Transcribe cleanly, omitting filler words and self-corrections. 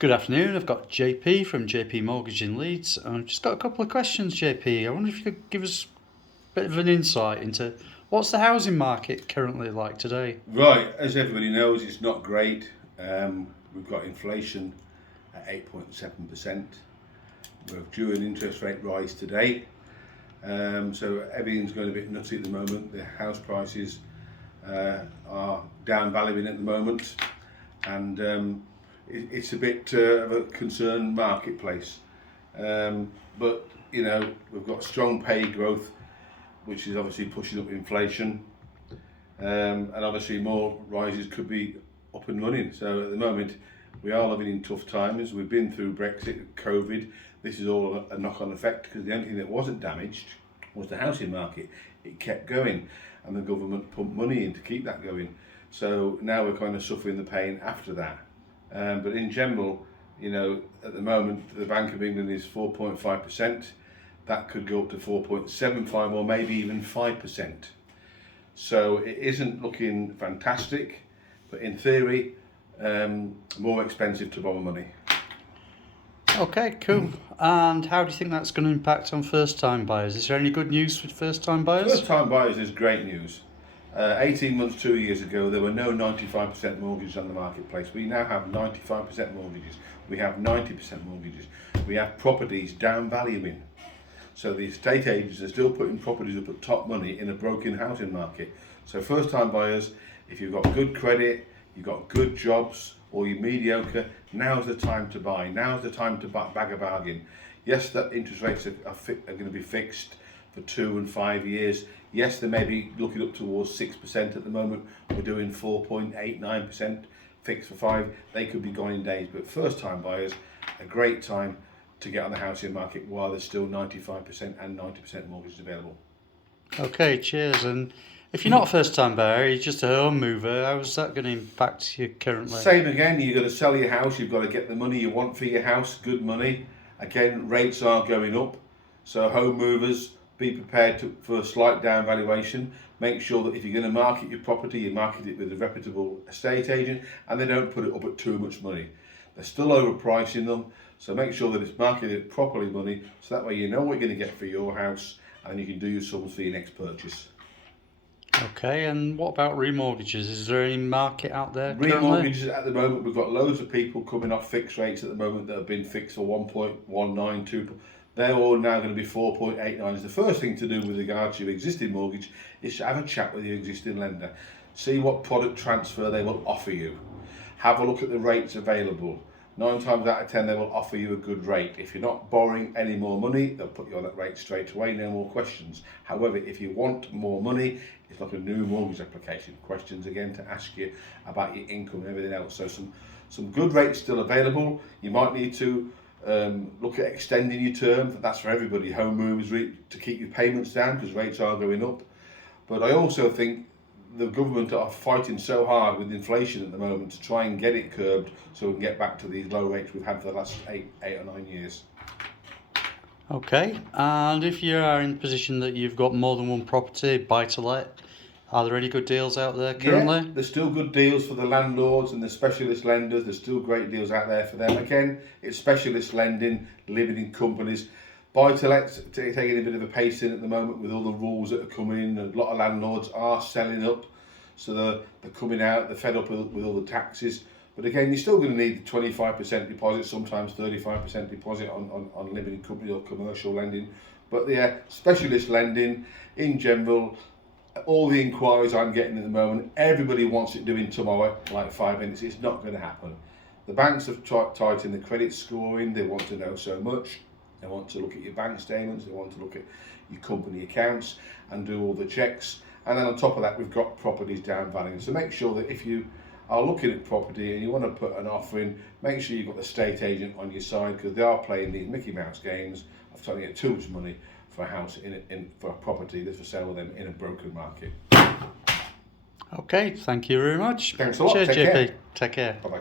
Good afternoon. I've got JP from JP Mortgage in Leeds. I've just got a couple of questions, JP. I wonder if you could give us a bit of an insight into what's the housing market currently like today? Right, as everybody knows, it's not great. We've got inflation at 8.7%. We're due an interest rate rise today. So everything's going a bit nutty at the moment. The house prices are down valuing at the moment, and it's a bit of a concerned marketplace. But you know, we've got strong pay growth, which is obviously pushing up inflation, and obviously more rises could be up and running. So at the moment, we are living in tough times. We've been through Brexit, COVID. This is all a knock-on effect, because the only thing that wasn't damaged was the housing market. It kept going, and the government pumped money in to keep that going. So now we're kind of suffering the pain after that. But in general, you know, at the moment, the Bank of England is 4.5%. That could go up to 4.75 or maybe even 5%. So it isn't looking fantastic, but in theory, more expensive to borrow money. Okay, cool. And how do you think that's going to impact on first-time buyers? Is there any good news for first-time buyers? First-time buyers is great news. 18 months, 2 years ago, there were no 95% mortgages on the marketplace. We now have 95% mortgages. We have 90% mortgages. We have properties down valuing. So the estate agents are still putting properties up at top money in a broken housing market. So first-time buyers, if you've got good credit, you've got good jobs, or you're mediocre, now's the time to buy. Now's the time to bag a bargain. Yes, that interest rates are going to be fixed for 2 and 5 years. Yes, they may be looking up towards 6% at the moment. We're doing 4.89% fixed for 5. They could be gone in days. But first-time buyers, a great time to get on the housing market while there's still 95% and 90% mortgages available. Okay, cheers. And if you're not a first-time buyer, you're just a home mover, how's that going to impact you currently? Same again, you've got to sell your house, you've got to get the money you want for your house, good money. Again, rates are going up, so home movers, be prepared for a slight down valuation. Make sure that if you're going to market your property, you market it with a reputable estate agent, and they don't put it up at too much money. They're still overpricing them, so make sure that it's marketed properly money, so that way you know what you're going to get for your house, and you can do your sums for your next purchase. Okay, and what about remortgages? Is there any market out there currently? Remortgages at the moment, we've got loads of people coming off fixed rates at the moment that have been fixed for 1.192. They're all now going to be 4.89. The first thing to do with regard to your existing mortgage is to have a chat with your existing lender. See what product transfer they will offer you. Have a look at the rates available. 9 times out of 10 they will offer you a good rate. If you're not borrowing any more money, they'll put you on that rate straight away, no more questions. However, if you want more money, it's like a new mortgage application. Questions again to ask you about your income and everything else. So some good rates still available. You might need to look at extending your term. That's for everybody, home movers, to keep your payments down, because rates are going up. But I also think the government are fighting so hard with inflation at the moment to try and get it curbed, so we can get back to these low rates we've had for the last 8 or 9 years. Okay, and if you are in a position that you've got more than one property, buy to let, are there any good deals out there currently? Yeah, there's still good deals for the landlords and the specialist lenders. There's still great deals out there for them. Again, it's specialist lending, living in companies. Buy-to-lets taking a bit of a pace in at the moment with all the rules that are coming in. A lot of landlords are selling up, so they're coming out, they're fed up with all the taxes. But again, you're still going to need 25% deposit, sometimes 35% deposit on living in company or commercial lending. But yeah, specialist lending in general, all the inquiries I'm getting at the moment, everybody wants it doing tomorrow, like 5 minutes. It's not going to happen. The banks have tightened the credit scoring. They want to know so much. They want to look at your bank statements, they want to look at your company accounts and do all the checks. And then on top of that, we've got properties down valuing. So make sure that if you are looking at property and you want to put an offer in, make sure you've got the estate agent on your side, because they are playing these Mickey Mouse games of trying to get too much money for a house, for a property that's for sale with them in a broken market. Okay, thank you very much. Thanks a lot. Cheers, Take JP. care. Take care. Bye-bye.